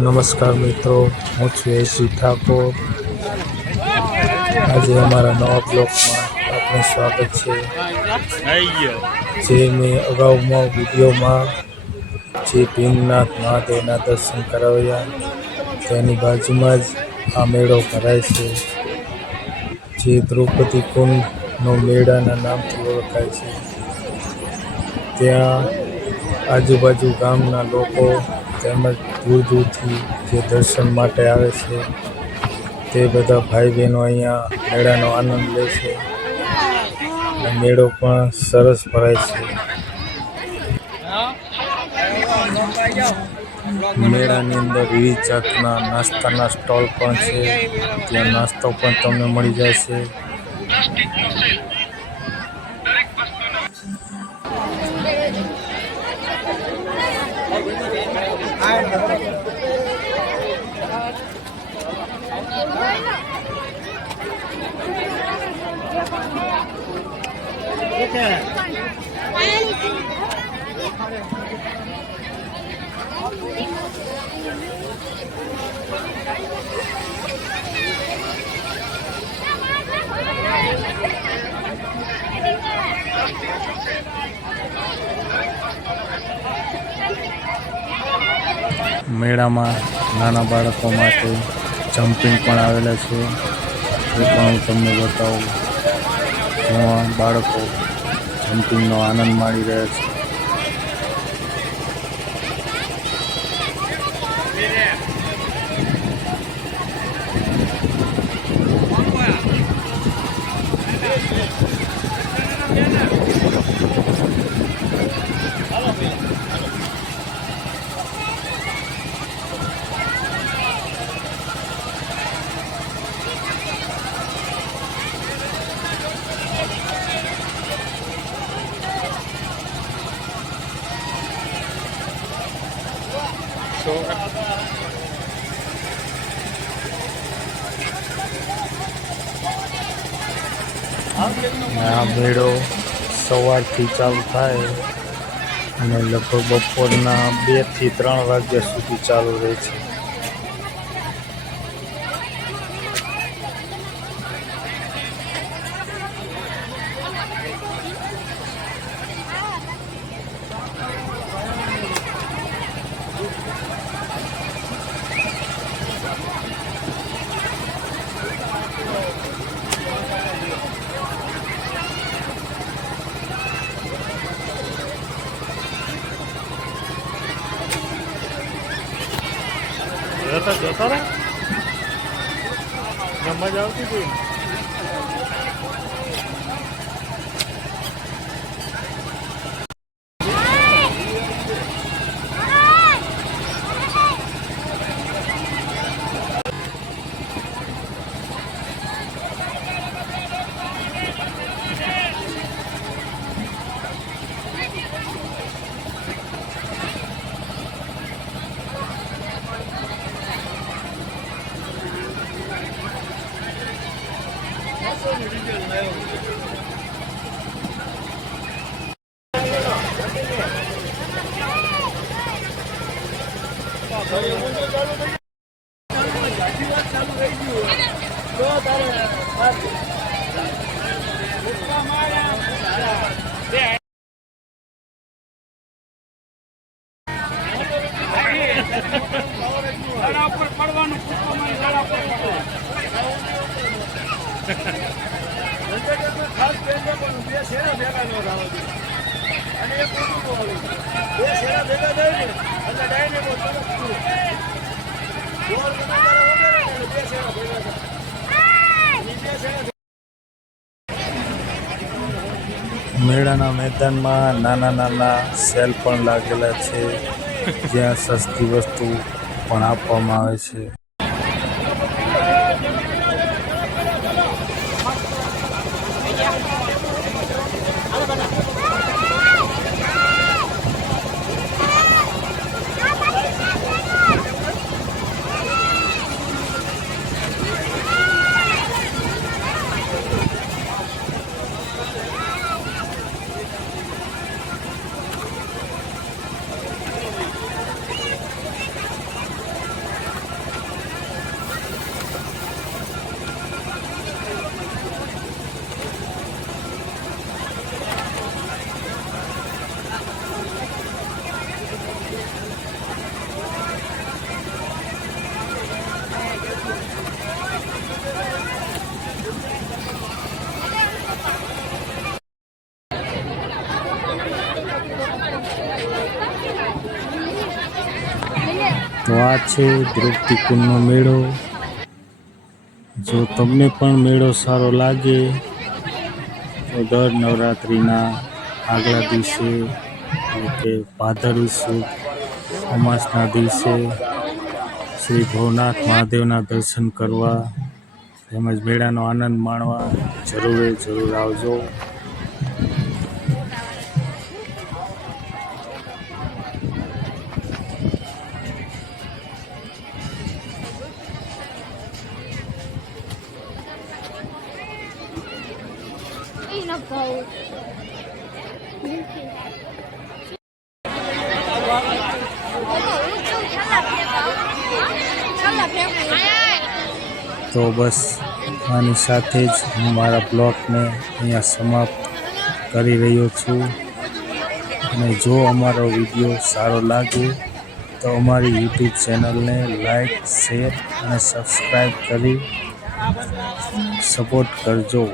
નમસ્કાર મિત્રો, હું છું એસી ઠાકોર। આજે અમારા નવા બ્લોગમાં આપનું સ્વાગત છે। જે મેં અગાઉમાં વિડીયોમાં જે ભીમનાથ મહાદેવના દર્શન કરાવ્યા તેની બાજુમાં જ આ મેળો ભરાય છે, જે દ્રૌપદી કુંડનો મેળાના નામથી ઓળખાય છે। ત્યાં આજુબાજુ ગામના લોકો તેમજ દૂર દૂરથી જે દર્શન માટે આવે છે તે બધા ભાઈ બહેનો અહીંયા મેળાનો આનંદ લે છે અને મેળો પણ સરસ ભરાય છે। મેળાની અંદર વિવિધ જાતના નાસ્તાના સ્ટોલ પણ છે, ત્યાં નાસ્તો પણ તમને મળી જાય છે। મેળામાં નાના બાળકો માટે જમ્પિંગ પણ આવેલા છે, એ પણ હું તમને બતાવું। જેમાં બાળકો જમ્પિંગનો આનંદ માણી રહ્યા છે। આ મેળો સવારથી ચાલુ થાય અને લગભગ બપોરના 2 થી 3 વાગ્યા સુધી ચાલુ રહે છે। જતા રહે ગમત આવતી હતી। મેળાના મેદાનમાં નાના નાના સેલ પણ લાગેલા છે, જ્યાં સસ્તી વસ્તુ પણ આપવામાં આવે છે। તો આ છે દ્રૌપદી કુંડનો મેળો. જો તમને પણ મેળો સારો લાગે તો દર નવરાત્રિના આગલા દિવસે એટલે કે ભાદરવી સુદ અમાસના દિવસે શ્રી ભવનાથ મહાદેવના દર્શન કરવા તેમજ મેળાનો આનંદ માણવા જરૂર આવજો. તો બસ આની સાથે જ હું મારા બ્લોગને અહીંયા સમાપ્ત કરી રહ્યો છું. અને જો અમારો વિડીયો સારો લાગે તો અમારી યુટ્યુબ ચેનલને લાઈક, શેર અને સબસ્ક્રાઈબ કરી સપોર્ટ કરજો.